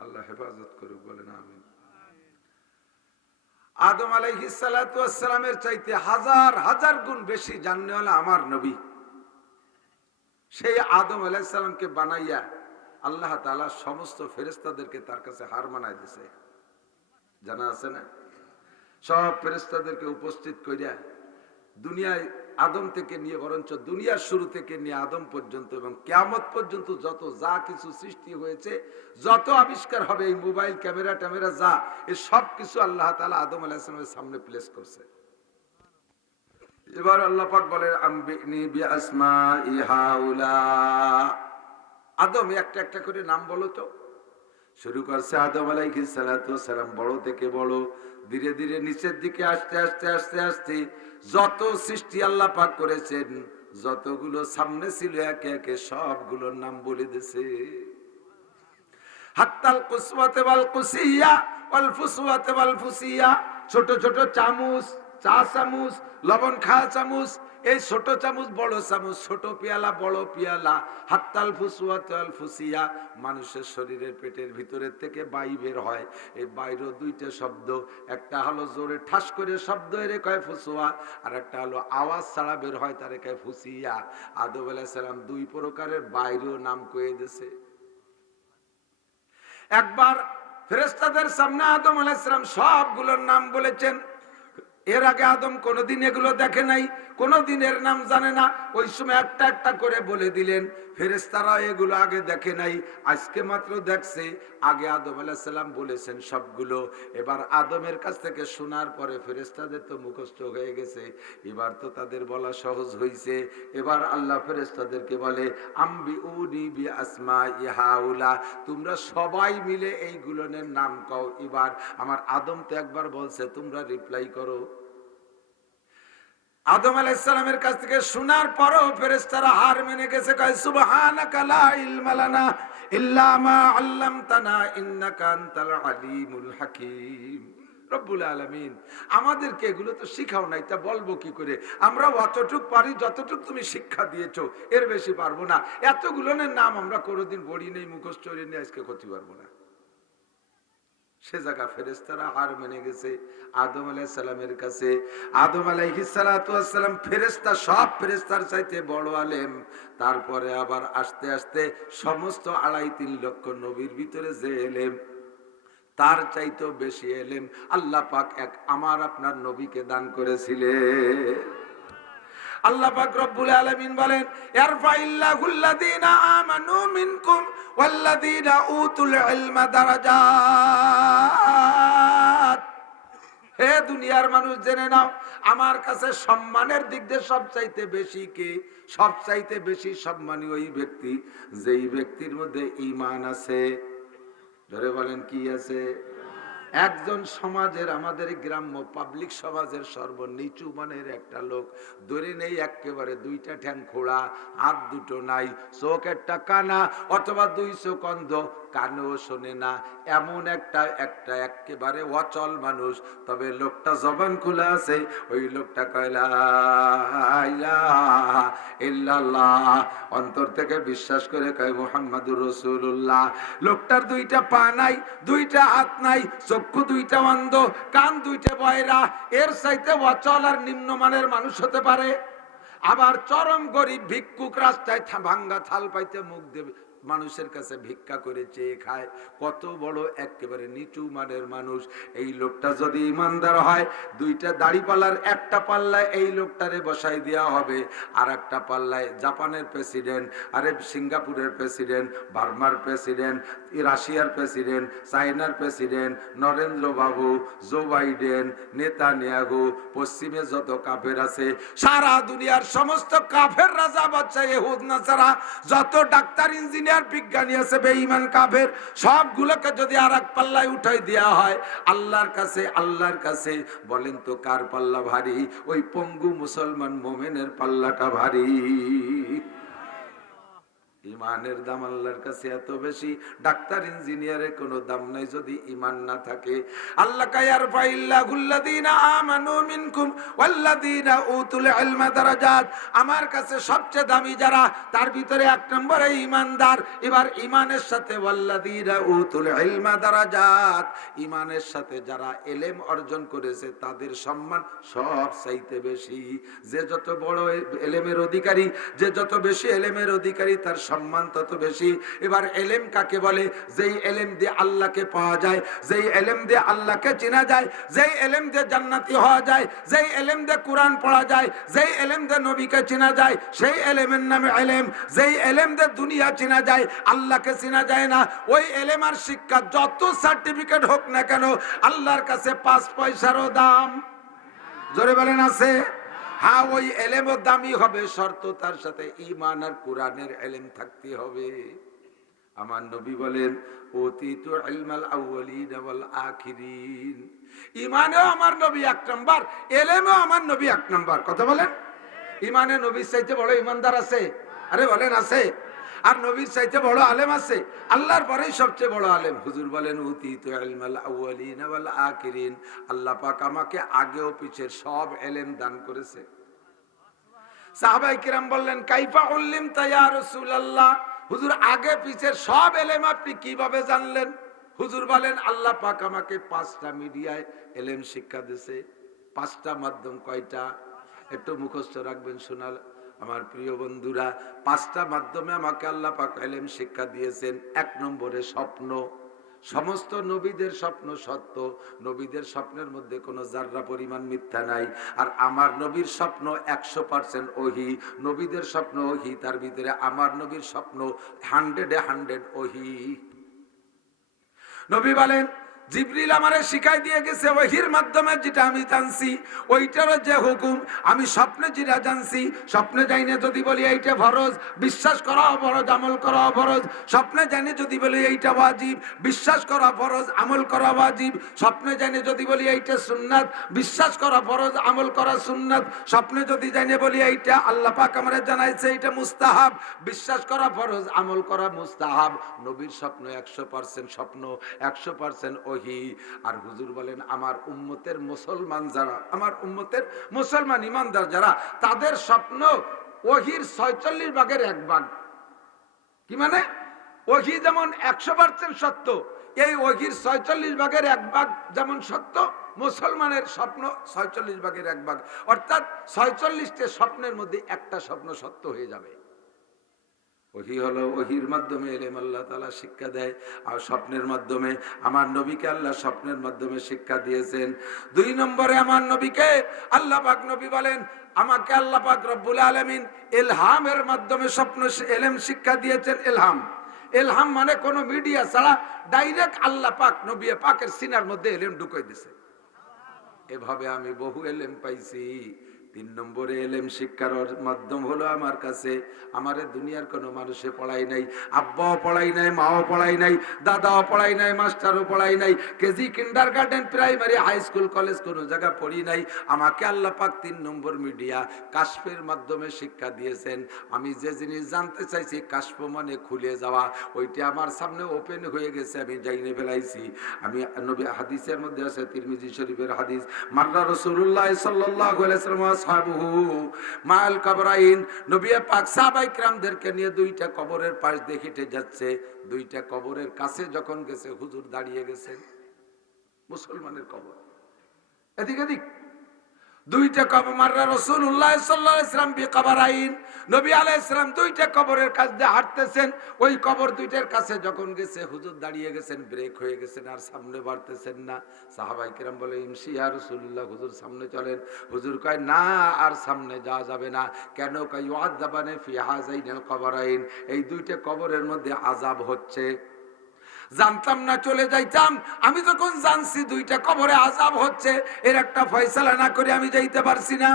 আল্লাহ হেফাজত করুক, বলেন আমিন। আদম আলাইহিস সালাতু ওয়াস সালামের চাইতে হাজার হাজার গুণ বেশি জাননেওয়ালা আমার নবী। সেই আদম আলাইহিস সালামকে বানাইয়া আল্লাহ তাআলা সমস্ত ফেরেশতাদেরকে তার কাছে হার মানায় দিয়েছে, জানা আছে না? সব ফেরেশতাদেরকে উপস্থিত করিয়া দুনিয়ায় আদম থেকে নিয়ে বরঞ্চ দুনিয়ার শুরু থেকে নিয়ে আদম পর্যন্ত এবং কিয়ামত পর্যন্ত যত যা কিছু সৃষ্টি হয়েছে, যত আবিষ্কার হবে, এই মোবাইল ক্যামেরা ট্যামেরা যা, এই সব কিছু আল্লাহ তাআলা আদম আলাইহিস সালামের সামনে প্লেস করছে। এবার আল্লাহ পাক বলেন আম্বিনি বিআসমাই হাউলা। আদম একটা একটা করে নাম বলো তো। শুরু করছে আদম আলাইহিস সালাতু ওয়াস সালাম, বড় থেকে বড়, ধীরে ধীরে নিচের দিকে আস্তে আস্তে আস্তে আস্তে যত সৃষ্টি আল্লাহ পাক করেছেন, যতগুলো সামনে ছিল একে একে সবগুলোর নাম বলে দিয়েছে। হাত্তাল কুসওয়াতে ওয়াল কুসিয়া ওয়াল ফুসওয়াতে ওয়াল ফুসিয়া, ছোট ছোট চামচ, চা চামচ, লবণ খাওয়া চামচ, এই ছোট চামচ বড় চামচ, ছোট পেয়ালা বড় পেয়ালা, হাত্তাল ফুসওয়াতে ওয়াল ফুসিয়া, মানুষের শরীরের পেটের ভিতরের থেকে বাই বের হয়, এই বাইরেও দুইটা শব্দ, একটা হলো জোরে ঠাস করে শব্দ এরে কয় ফুসওয়া, আর একটা হলো আওয়াজ ছাড়া বের হয় তারে কয় ফুসিয়া। আদম আলাইহিস সালাম দুই প্রকারের বাইরেও নাম কয়ে দিয়েছে। একবার ফেরেশতাদের সামনে আদম আলাইহিস সালাম সবগুলোর নাম বলেছেন। এর আগে আদম কোনোদিন এগুলো দেখে নাই, কোনোদিন এর নাম জানে না, ওই সময় একটা একটা করে বলে দিলেন। ফেরেশতারা এগুলো আগে দেখে নাই, আজকে মাত্র দেখছে। আগে আদম আলাইহিস সালাম বলেছেন সবগুলো। এবার আদমের কাছ থেকে শোনার পরে ফেরেশতাদের তো মুখস্থ হয়ে গেছে, এবার তো তাদের বলা সহজ হয়েছে। এবার আল্লাহ ফেরেশতাদেরকে বলে আম্বিউনি বিআসমাই হাউলা, তোমরা সবাই মিলে এইগুলোর নাম কও। এবার আমার আদম তো একবার বলছে, তোমরা রিপ্লাই করো। আদম আলাইহিস সালামের কাছ থেকে শোনার পরও ফেরেশতারা হার মেনে গেছে, কয় সুবহানাকা লা ইলমা লানা ইল্লা মা আল্লামতানা ইন্নাকা আনতাল আলিমুল হাকীম। রব্বুল আলামিন, আমাদেরকে এগুলো তো শিখাও নাই, তা বলবো কি করে? আমরা অতটুক পারি যতটুক তুমি শিক্ষা দিয়েছো, এর বেশি পারবো না। এতগুলোর নাম আমরা কোনোদিন পড়ি নেই, মুখস্থ করে নিয়ে আজকে করতে পারবো না। সে জায়গা ফেরেশতারা হার মেনে গেছে আদম আলাইহিস সালামের কাছে। আদম আলাইহিস সালাতু ওয়াস সালাম ফেরেশতা, সব ফেরেশতার চাইতে বড় আলেম। তারপরে আবার আস্তে আস্তে সমস্ত 2.5-3 লক্ষ নবীর ভিতরে যে এলেম, তার চাইতেও বেশি এলেম আল্লাহ পাক এক আমার আপনার নবীকে দান করেছিলেন। আল্লাহ পাক রব্বুল আলামিন বলেন ইয়ারফাইল্লাহুল্লাযীনা আমানু মিনকুম ওয়াল্লাযীনা উতুল ইলমা দারাজাত। হে দুনিয়ার মানুষ, জেনে নাও আমার কাছে সম্মানের দিক দিয়ে সবচাইতে বেশি কে? সবচাইতে বেশি সম্মানী ওই ব্যক্তি যেই ব্যক্তির মধ্যে ঈমান আছে। ধরে বলেন কি আছে? একজন সমাজের, আমাদের গ্রাম্য পাবলিক সমাজের সর্বনিচু মানের একটা লোক, ধরে নেই একেবারে 2টা ঠ্যাং খোড়া, হাত দুটো নাই, চোখ একটা কানা অথবা 2 চোখ অন্ধ, কানেও শোনে না, এমন একটা একেবারে অচল মানুষ। তবে লোকটা জবান খোলা আছে, ওই লোকটা কয় লা ইলাহা ইল্লাল্লাহ, অন্তর থেকে বিশ্বাস করে কয় মুহাম্মাদুর রাসূলুল্লাহ। লোকটার 2টা পা নাই, 2টা হাত নাই, চক্ষু 2টা অন্ধ, কান 2টা বয়রা, এর চাইতে অচল আর নিম্নমানের মানুষ হতে পারে? আবার চরম গরিব ভিক্ষুক, রাস্তায় ভাঙ্গা থাল পাইতে মুখ দেবে মানুষের কাছে ভিক্ষা করে চেয়ে খায়, কত বড় একেবারে নিচু মানের মানুষ। এই লোকটা যদি ইমানদার হয়, 2টা দাড়িপাল্লার একটা পাল্লায় এই লোকটারে বসাই দেওয়া হবে, আর একটা পাল্লায় জাপানের প্রেসিডেন্ট, আরে সিঙ্গাপুরের প্রেসিডেন্ট, বার্মার প্রেসিডেন্ট, রাশিয়ার প্রেসিডেন্ট, চায়নার প্রেসিডেন্ট, নরেন্দ্র বাবু, জো বাইডেন, নেতানিয়াহু, পশ্চিমে যত কাফের আছে, সারা দুনিয়ার সমস্ত কাফের রাজা বাদশা ইহুদ নাসারা, যত ডাক্তার ইঞ্জিনিয়ার বিজ্ঞানী আছে বেঈমান কাফের, সবগুলোকে যদি আর এক পাল্লায় উঠাই দেওয়া হয় আল্লাহর কাছে বলেন তো কার পাল্লা ভারী? ওই পঙ্গু মুসলমান মোমেনের পাল্লাটা ভারী। ইমানের দাম আল্লাহর কাছে এত বেশি, ডাক্তার ইঞ্জিনিয়ারের কোনো দাম নাই যদি ইমান না থাকে। আল্লাহ কায়ার ফাইল্লাহুল্লাযীনা আমানু মিনকুম ওয়াল্লাযীনা উতুল ইলমা দারাজাত, আমার কাছে সবচেয়ে দামি যারা, তার ভিতরে এক নম্বরে ইমানদার। এবার ইমানের সাথে ওয়াল্লাযীনা উতুল ইলমা দারাজাত, ইমানের সাথে যারা ইলম অর্জন করেছে তাদের সম্মান সব চাইতে বেশি। যে যত বড় ইলমের অধিকারী, যে যত বেশি ইলমের অধিকারী, তার সম্মান তত বেশি। এবার ইলম কাকে বলে? যেই ইলম দিয়ে আল্লাহকে পাওয়া যায়, যেই ইলম দিয়ে আল্লাহকে চেনা যায়, যেই ইলম দিয়ে জান্নাতি হওয়া যায়, যেই ইলম দিয়ে কোরআন পড়া যায়, যেই ইলম দিয়ে নবীকে চেনা যায়, সেই ইলমের নামে ইলম। যেই ইলম দিয়ে দুনিয়া চেনা যায়, আল্লাহকে চেনা যায় না, ওই ইলম আর শিক্ষা যত সার্টিফিকেট হোক না কেন, আল্লাহর কাছে 5 পয়সারও দাম। জোরে বলেন আছে? হ্যাঁ, ওই ইলমও দামি হবে, শর্ত তার সাথে ঈমান আর কোরআনের ইলম থাকতে হবে। আমার নবী বলেন, ওতিতু ইলমাল আউয়ালিন ওয়াল আখিরিন। ঈমানেও আমার নবী এক নাম্বার, ইলমেও আমার নবী এক নাম্বার। কথা বলেন, ঈমানে নবীর চাইতে বড় ঈমানদার আছে? আরে বলেন আছে? আর নবীর চাইতে বড় আলেম আছে? আল্লাহর পরেই সবচেয়ে বড় আলেম। হুজুর বলেন, উতিতু ইলমাল আউয়ালিন ওয়াল আখিরিন, আল্লাহ পাক আমাকে আগেও পিছের সব ইলম দান করেছে। সাহাবায়ে কিরাম বললেন, কাইফা উল্লিমতা ইয়া রাসূলুল্লাহ, হুজুর আগে পিছের সব ইলম আপনি কিভাবে জানলেন? হুজুর বলেন, আল্লাহ পাক আমাকে 5টা মিডিয়ায় ইলম শিক্ষা দিয়েছে। 5টা মাধ্যম কয়টা? একটু মুখস্থ রাখবেন শোনাল আমার প্রিয় বন্ধুরা। 5টা মাধ্যমে আমাকে আল্লাহ পাক ইলম শিক্ষা দিয়েছেন। 1 নম্বরে স্বপ্ন। সমস্ত নবীদের স্বপ্ন সত্য, নবীদের স্বপ্নের মধ্যে কোনো জাররা পরিমাণ মিথ্যা নাই। আর আমার নবীর স্বপ্ন 100% ওহী। নবীদের স্বপ্ন ওহী, তার ভিতরে আমার নবীর স্বপ্ন 100 ওহী। নবী বলেন, জিবরিল আমারে শিখাই দিয়ে গেছে ওহীর মাধ্যমে, যেটা আমি জানছি ওইটারও যে হুকুম। আমি স্বপ্নে যেটা জানছি, স্বপ্নে যাইনে যদি বলি এইটা ফরজ, বিশ্বাস করা ফরজ, আমল করা ফরজ। স্বপ্নে জানি যদি বলি এইটা ওয়াজিব, বিশ্বাস করা ফরজ, আমল করা ওয়াজিব। স্বপ্নে জানি যদি বলি এইটা সুন্নাত, বিশ্বাস করা ফরজ, আমল করা সুন্নাত। স্বপ্নে যদি জানি বলি এইটা আল্লাহ পাক আমারে জানাইছে এইটা মুস্তাহাব, বিশ্বাস করা ফরজ, আমল করা মুস্তাহাব। নবীর স্বপ্ন 100% স্বপ্ন, 100% ওহী। আর হুজুর বলেন, আমার উম্মতের মুসলমান যারা, আমার উম্মতের মুসলমান ইমানদার যারা, তাদের স্বপ্ন ওহীর 46 ভাগের 1 ভাগ। কি মানে? ওহী যেমন 100% সত্য, এই ওহীর 46 ভাগের 1 ভাগ যেমন সত্য, মুসলমানের স্বপ্ন 46 ভাগের 1 ভাগ। অর্থাৎ 46টা স্বপ্নের মধ্যে একটা স্বপ্ন সত্য হয়ে যাবে। ওহী হলো, ওহীর মাধ্যমে ইলম আল্লাহ তাআলা শিক্ষা দেয়। আর স্বপ্নের মাধ্যমে আমার নবীকে আল্লাহ স্বপ্নের মাধ্যমে শিক্ষা দিয়েছেন। 2 নম্বরে আমার নবীকে আল্লাহ পাক, নবী বলেন, আমাকে আল্লাহ পাক রব্বুল আলামিন ইলহামের মাধ্যমে স্বপ্ন ইলম শিক্ষা দিয়েছেন। ইলহাম, ইলহাম মানে কোন মিডিয়া ছাড়া ডাইরেক্ট আল্লাহ পাক নবী পাকের সিনার মধ্যে ইলম ঢুকাই দিয়েছে। এভাবে আমি বহু ইলম পাইছি। 3 নম্বরে ইলম শিক্ষার মাধ্যম হলো আমার কাছে, আমারে দুনিয়ার কোনো মানুষে পড়াই নাই, আব্বাও পড়াই নাই, মাও পড়াই নাই, দাদাও পড়াই নাই, মাস্টারও পড়াই নাই, KG, kindergarten, primary, high school, college কোনো জায়গা পড়ি নাই। আমাকে আল্লাহ পাক 3 নম্বর মিডিয়া কাশফের মাধ্যমে শিক্ষা দিয়েছেন। আমি যে জিনিস জানতে চাইছি, কাশফ মানে খুলে যাওয়া, ওইটা আমার সামনে ওপেন হয়ে গেছে, আমি জাইনে ফেলাইছি। আমি নবী হাদিসের মধ্যে আছে, তিরমিজি শরীফের হাদিস, মাররা রাসূলুল্লাহ সাল্লাল্লাহু আলাইহি ওয়াসাল্লাম মাল কবরাইন, নবী পাক সাহাবায়ে কিরামদেরকে নিয়ে 2টা কবরের পাশ দিয়ে হেঁটে যাচ্ছে। 2টা কবরের কাছে যখন গেছে, হুজুর দাঁড়িয়ে গেছেন। মুসলমানের কবর এদিক এদিক, 2টা কবর। মাররা রাসূলুল্লাহ সাল্লাল্লাহু আলাইহি ওয়াসাল্লাম বিকবরাইন, নবী আলাইহিস সালাম 2টা কবরের কাছ দিয়ে হাঁটতেছেন। ওই কবর 2টার কাছে যখন গেছে, হুজুর দাঁড়িয়ে গেছেন, ব্রেক হয়ে গেছেন, আর সামনে বাড়তেছেন না। সাহাবায়ে কিরাম বলে, ইমশি ইয়া রাসূলুল্লাহ, হুজুর সামনে চলেন। হুজুর কয়, না, আর সামনে যাওয়া যাবে না। কেন? কয়, ইউআযাবানে ফি হাযাইনিল কবরাইন, এই 2টা কবরের মধ্যে আযাব হচ্ছে। জানতাম না, চলে যাইতাম। আমি যখন জানছি 2টা কবরে আযাব হচ্ছে, এর একটা ফয়সালা না করে আমি যাইতে পারছি না।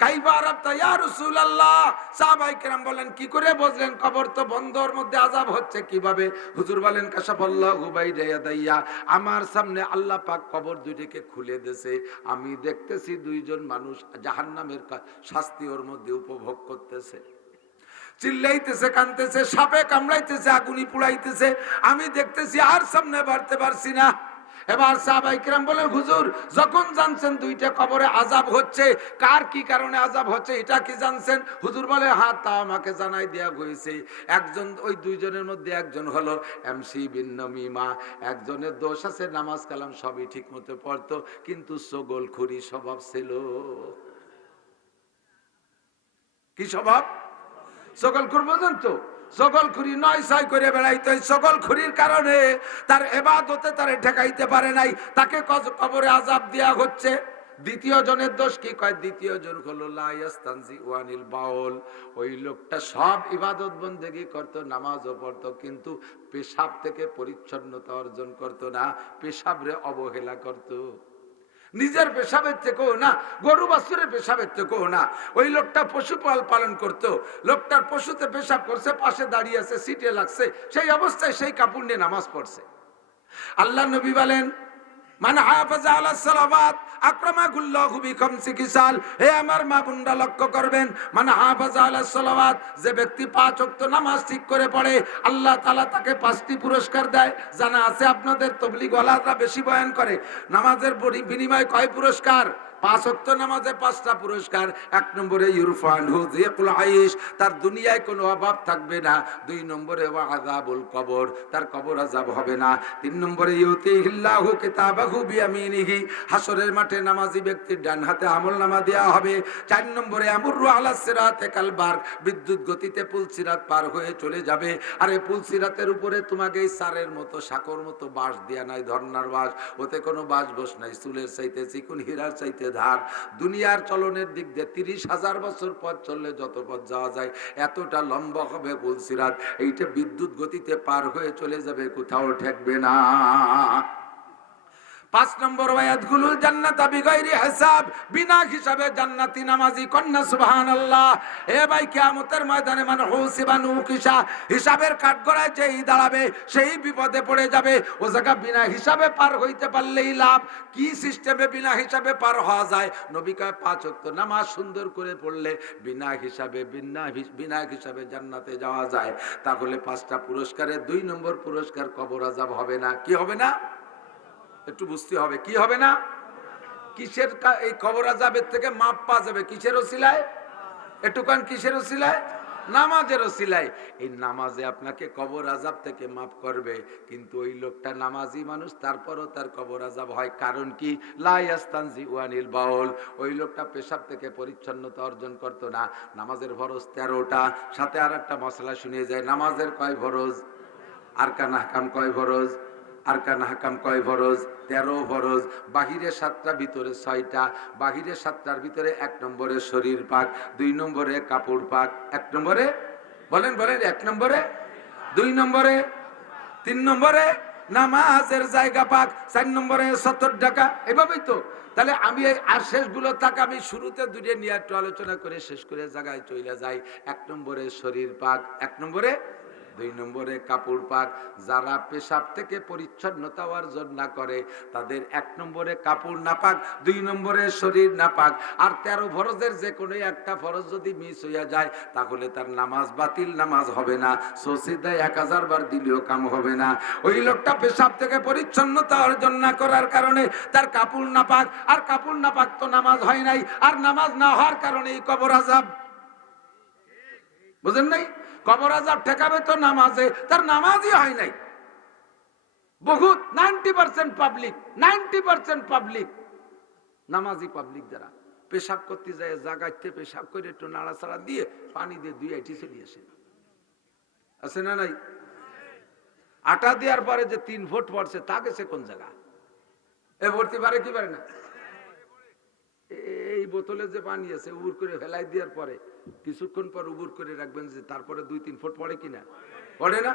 কাইফা আরাফতা ইয়া রাসূলুল্লাহ, সাহাবায়ে কেরাম বলেন, কি করে বুঝলেন? কবর তো বন্ধ, ওর মধ্যে আযাব হচ্ছে কিভাবে? হুজুর বলেন, কাশাফাল্লাহু বাইনা ইয়াদাইয়া, আমার সামনে আল্লাহ পাক কবর 2টাকে খুলে দিয়েছে। আমি দেখতেছি 2জন মানুষ জাহান্নামের শাস্তি ওর মধ্যে উপভোগ করতেছে। চিল্লাইতেছে, কানতেছে, সাপে কামড়াইতেছে, আগুনি পুড়াইতেছে, আমি দেখতেছি আর সামনে বাড়তে পারছি না। এবার সাহাবায়ে কেরাম বলেন, হুজুর যখন জানছেন দুইটা কবরে আযাব হচ্ছে, কার কি কারণে আযাব হচ্ছে এটা কি জানছেন? হুজুর বলে, হ্যাঁ তা আমাকে জানাই দেয়া হয়েছে। একজন, ওই দুইজনের মধ্যে একজন হলো এমসি বিন নমিমা। একজনের দোষ আছে, নামাজ কালাম সবই ঠিক মতো পড়তো, কিন্তু চগলখুরি স্বভাব ছিল। কি স্বভাব? চগলখুর বোঝেন তো? চগলখুরি নয় ছয় করে বেড়াইতো। চগলখুরির কারণে তার ইবাদতে তারে ঠেকাইতে পারে নাই, তাকে কবরে আযাব দেয়া হচ্ছে। দ্বিতীয় জনের দোষ কি? কয় দ্বিতীয় জন হলো লা ইয়াস্তানজি ওয়ানিল বাউল। ওই লোকটা সব ইবাদত বন্দেগী করত, নামাজও পড়তো, কিন্তু পেশাব থেকে পরিচ্ছন্নতা অর্জন করত না, পেশাবরে অবহেলা করত। নিজের পেশাবের থেকেও না, গরু বাছুরের পেশাবের থেকেও না। ওই লোকটা পশুপাল পালন করত, লোকটার পশুতে পেশাব করছে, পাশে দাঁড়িয়ে আছে, সিটে লাগছে, সেই অবস্থায় সেই কাপড় নিয়ে নামাজ পড়ছে। আল্লাহ নবী বলেন, মান হাফাজা আলা সালাওয়াত আকরামাহুল্লাহু বিখামসি খিসাল। হে আমার মা বোনরা লক্ষ্য করবেন, মান হাফাজা আলা সালাওয়াত, যে ব্যক্তি 5 ওয়াক্ত নামাজ ঠিক করে পড়ে, আল্লাহ তাআলা তাকে 5টি পুরস্কার দেয়। জানা আছে আপনাদের, তবলিগ ওয়ালারা বেশি বয়ান করে, নামাজের বিনিময়ে কয় পুরস্কার? 5 ওয়াক্ত নামাজে 5টা পুরস্কার। 1 নম্বরে ইউরফানহু যিকুল আইশ, তার দুনিয়ায় কোনো অভাব থাকবে না। 2 নম্বরে ওয়া আযাবুল কবর, তার কবর আযাব হবে না। 3 নম্বরে ইউতিহিল্লাহু কিতাবাহু বিয়ামিনিহি, হাসরের মাঠে নামাজি ব্যক্তির ডান হাতে আমলনামা দেয়া হবে। 4 নম্বরে আমরু আলা সিরাতে কালবার, বিদ্যুৎ গতিতে পুল সিরাত পার হয়ে চলে যাবে। আর এই পুল সিরাতের উপরে তোমাকে এই সারের মতো, সাকর মতো বাঁশ দেয়া নাই, ধর্নার বাঁশ, ওতে কোনো বাঁশ বস নাই, চুলের চাইতে চিকুন, হীরার চাইতে ধার। দুনিয়ার চলনের দিক দিয়ে 30,000 বছর পথ চললে যত পথ যাওয়া যায়, এতটা লম্বা হবে পুল সিরাত। এইটা বিদ্যুৎ গতিতে পার হয়ে চলে যাবে, কোথাও ঠেকবে না। 5 নম্বর, ওয়ায়াদখুলুল জান্নাতা বিগাইরি হিসাব, বিনা হিসাবে জান্নাতি নামাজি কন্যা সুবহানাল্লাহ। এ ভাই, কিয়ামতের ময়দানে মান হুসিবা নুকিসা, হিসাবের কাঠগড়ায় যেই দাঁড়াবে সেই বিপদে পড়ে যাবে। ও জায়গা বিনা হিসাবে পার হইতে পারলেই লাভ। কি সিস্টেমে বিনা হিসাবে পার হওয়া যায়? নবী কয় 5 ওয়াক্ত নামাজ সুন্দর করে পড়লে বিনা হিসাবে জান্নাতে যাওয়া যায়। তাহলে 5টা পুরস্কারের 2 নম্বর পুরস্কার কবর আযাব হবে না। কি হবে না? একটু বুঝতে হবে, কি হবে না? কিসের? এই কবর আযাবের থেকে মাপ পাওয়া যাবে কিসের ওসিলায়? একটু কান, কিসের ওসিলায়? নামাজের ওসিলায়। এই নামাজে আপনাকে কবর আযাব থেকে মাফ করবে। কিন্তু ওই লোকটা নামাজি মানুষ, তারপরও তার কবর আযাব হয়। কারণ কি? লা ইয়াস্তানজি ওয়ানিল বাউল, ওই লোকটা পেশাব থেকে পরিচ্ছন্নতা অর্জন করতো না। নামাজের ফরজ 13টা, সাথে আর একটা মশলা শুনিয়ে যায়, নামাজের কয় ফরজ? আরকান আহকাম কয় ফরজ? আরকান আহকাম কয় ফরজ? 13 ফরজ। বাহিরে 7টা, ভিতরে 6টা। বাহিরে 7টার ভিতরে 1 নম্বরে শরীর পাক, 2 নম্বরে কাপড় পাক। 1 নম্বরে বলেন, 1 নম্বরে, 2 নম্বরে, 3 নম্বরে নামাজের জায়গা পাক, 4 নম্বরে 70 টাকা। এভাবেই তো। তাহলে আমি আর শেষগুলো থাক, আমি শুরুতে 2টা নিয়ে একটু আলোচনা করে শেষ করে জায়গায় চলে যাই। 1 নম্বরে শরীর পাক, 1 নম্বরে, 2 নম্বরে কাপড় পাক। যারা পেশাব থেকে পরিচ্ছন্নতা অর্জন না করে, তাদের 1 নম্বরে কাপড় নাপাক, 2 নম্বরে শরীর নাপাক। আর 13 ফরজের যে কোনো একটা ফরজ যদি মিস হইয়া যায়, তাহলে তার নামাজ বাতিল, নামাজ হবে না। সজিদায় 1000 বার দিলেও কাম হবে না। ওই লোকটা পেশাব থেকে পরিচ্ছন্নতা অর্জন না করার কারণে তার কাপড় নাপাক, আর কাপড় নাপাক তো নামাজ হয় নাই, আর নামাজ না হওয়ার কারণে এই কবর আযাব। বুঝেন নাই? কবর আযাব ঠেকাবে তো নামাজে, তার নামাজই হয় নাই। বহুত 90% পাবলিক, 90% পাবলিক নামাজি পাবলিক যারা পেশাব করতে যায়, জাগাইতে পেশাব করে একটু নাড়াচাড়া দিয়ে পানি দিয়ে 2 আইটি চলে আসে। আছে না নাই? আটা দেওয়ার পরে যে 3 ফুট পড়ছে, তা গেছে কোন জায়গা? এ ভর্তি পারে কি পারে না? এই বোতলে যে পানি আছে, উবুর করে ফেলাই দেওয়ার পরে কিছুক্ষণ পর উবুর করে রাখবেন, যে তারপরে 2-3 ফুট পড়ে কিনা? পড়ে না?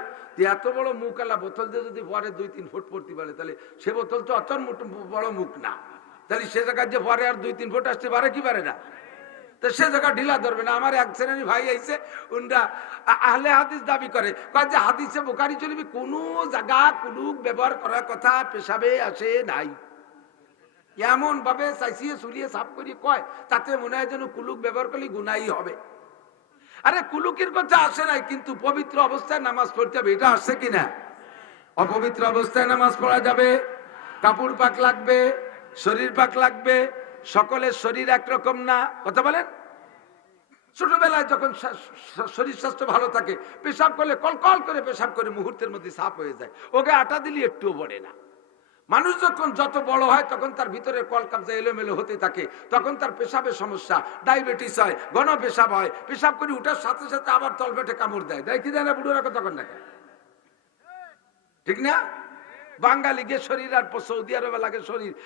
এত বড় মুখওয়ালা বোতল দিয়ে যদি পরে 2-3 ফুট পড়তে পারে, তাহলে সে বোতল তো অত বড় মুখ না। তাহলে সে জায়গায় যে পরে আর 2-3 ফুট আসতে পারে কি পারে না? তো সে জায়গা ঢিলা ধরবে না। আমার এক শ্রেণী ভাই আইছে, উনরা আহলে হাদিস দাবি করে, কয় যে হাদিসে বুখারী চলবি কোনো জায়গা কুলুক ব্যবহার করার কথা পেশাবে আসে নাই। এমন ভাবে চাইছিয়ে চুলিয়ে সাফ করিয়ে কয়, তাতে মনে হয় যেন কুলুক ব্যবহার করলে গুনাই হবে। আরে কুলুকির কথা আসে নাই, কিন্তু পবিত্র অবস্থায় নামাজ পড়তে হবে, এটা আসছে কিনা? অপবিত্র অবস্থায় নামাজ পড়া যাবে, কাপড় পাক লাগবে, শরীর পাক লাগবে। সকলের শরীর একরকম না, কথা বলেন। ছোটবেলায় যখন শরীর স্বাস্থ্য ভালো থাকে, পেশাব করলে কলকল করে পেশাব করে মুহূর্তের মধ্যে সাফ হয়ে যায়, ওকে আটা দিলে একটুও পড়ে না। মানুষ যখন যত বড় হয় তখন তার ভিতরে কলকাবজা এলোমেলো হতে থাকে, তখন তার পেশাবের সমস্যা, ডায়াবেটিস হয়, ঘন পেশাব হয়, পেশাব করে উঠার সাথে সাথে আবার তলপেটে কামড় দেয়, দেয় কি দেয় না বুড়োরা তখন না, ঠিক না? বাঙালিকে শরীর আর সৌদি আরবে লাগে শরীর,